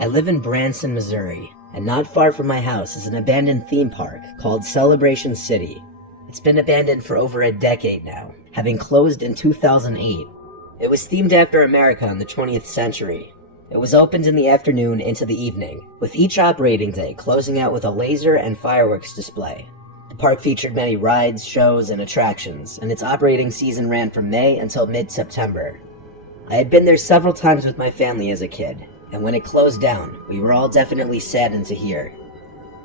I live in Branson, Missouri, and not far from my house is an abandoned theme park called Celebration City. It's been abandoned for over a decade now, having closed in 2008. It was themed after America in the 20th century. It was opened in the afternoon into the evening, with each operating day closing out with a laser and fireworks display. The park featured many rides, shows, and attractions, and its operating season ran from May until mid-September. I had been there several times with my family as a kid, and when it closed down, we were all definitely saddened to hear.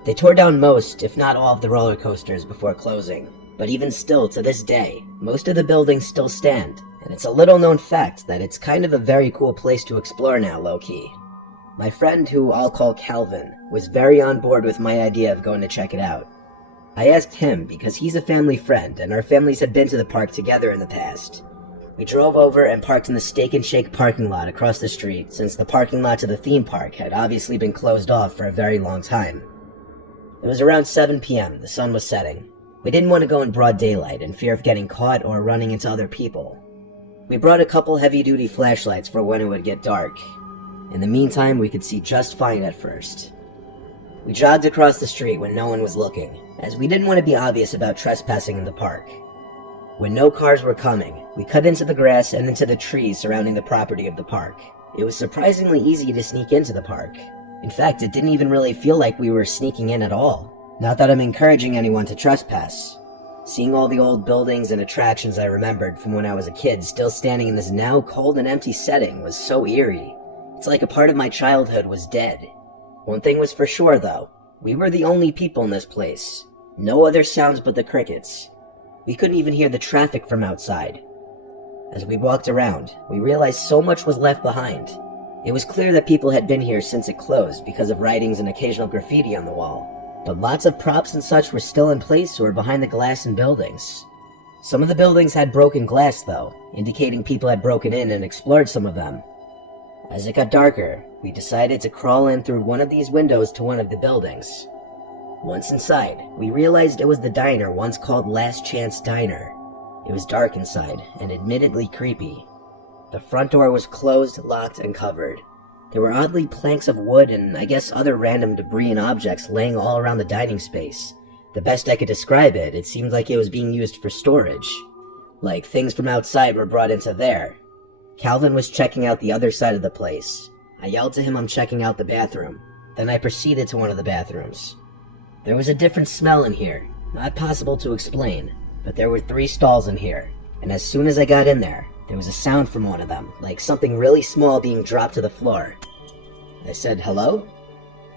They tore down most, if not all, of the roller coasters before closing, but even still, to this day, most of the buildings still stand, and it's a little-known fact that it's kind of a very cool place to explore now, low-key. My friend, who I'll call Calvin, was very on board with my idea of going to check it out. I asked him because he's a family friend, and our families had been to the park together in the past. We drove over and parked in the Steak and Shake parking lot across the street, since the parking lot to the theme park had obviously been closed off for a very long time. It was around 7 p.m., the sun was setting. We didn't want to go in broad daylight in fear of getting caught or running into other people. We brought a couple heavy-duty flashlights for when it would get dark. In the meantime, we could see just fine at first. We jogged across the street when no one was looking, as we didn't want to be obvious about trespassing in the park. When no cars were coming, we cut into the grass and into the trees surrounding the property of the park. It was surprisingly easy to sneak into the park. In fact, it didn't even really feel like we were sneaking in at all. Not that I'm encouraging anyone to trespass. Seeing all the old buildings and attractions I remembered from when I was a kid still standing in this now cold and empty setting was so eerie. It's like a part of my childhood was dead. One thing was for sure though, we were the only people in this place. No other sounds but the crickets. We couldn't even hear the traffic from outside. As we walked around, we realized so much was left behind. It was clear that people had been here since it closed because of writings and occasional graffiti on the wall, but lots of props and such were still in place or behind the glass in buildings. Some of the buildings had broken glass though, indicating people had broken in and explored some of them. As it got darker, we decided to crawl in through one of these windows to one of the buildings. Once inside, we realized it was the diner once called Last Chance Diner. It was dark inside, and admittedly creepy. The front door was closed, locked, and covered. There were oddly planks of wood and I guess other random debris and objects laying all around the dining space. The best I could describe it, it seemed like it was being used for storage. Like things from outside were brought into there. Calvin was checking out the other side of the place. I yelled to him I'm checking out the bathroom. Then I proceeded to one of the bathrooms. There was a different smell in here, not possible to explain, but there were 3 stalls in here, and as soon as I got in there was a sound from one of them, like something really small being dropped to the floor. I said, "Hello?"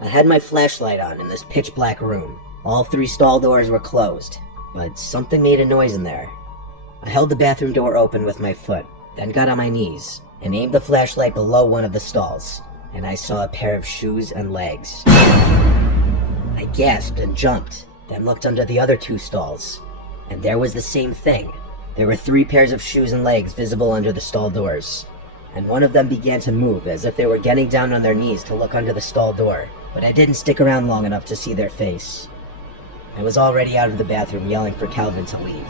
I had my flashlight on in this pitch-black room. All 3 stall doors were closed, but something made a noise in there. I held the bathroom door open with my foot, then got on my knees, and aimed the flashlight below one of the stalls, and I saw a pair of shoes and legs. I gasped and jumped, then looked under the other 2 stalls, and there was the same thing. There were 3 pairs of shoes and legs visible under the stall doors, and one of them began to move as if they were getting down on their knees to look under the stall door, but I didn't stick around long enough to see their face. I was already out of the bathroom yelling for Calvin to leave.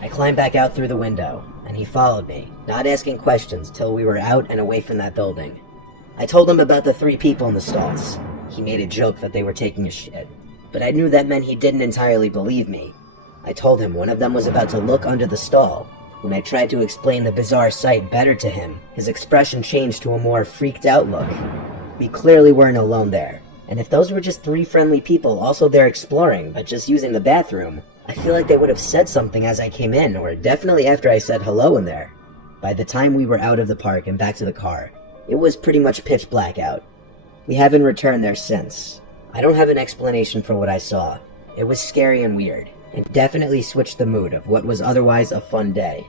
I climbed back out through the window, and he followed me, not asking questions till we were out and away from that building. I told him about the 3 people in the stalls. He made a joke that they were taking a shit, but I knew that meant he didn't entirely believe me. I told him one of them was about to look under the stall. When I tried to explain the bizarre sight better to him, his expression changed to a more freaked out look. We clearly weren't alone there, and if those were just 3 friendly people also there exploring, but just using the bathroom, I feel like they would have said something as I came in, or definitely after I said hello in there. By the time we were out of the park and back to the car, it was pretty much pitch black out. We haven't returned there since. I don't have an explanation for what I saw. It was scary and weird, and definitely switched the mood of what was otherwise a fun day.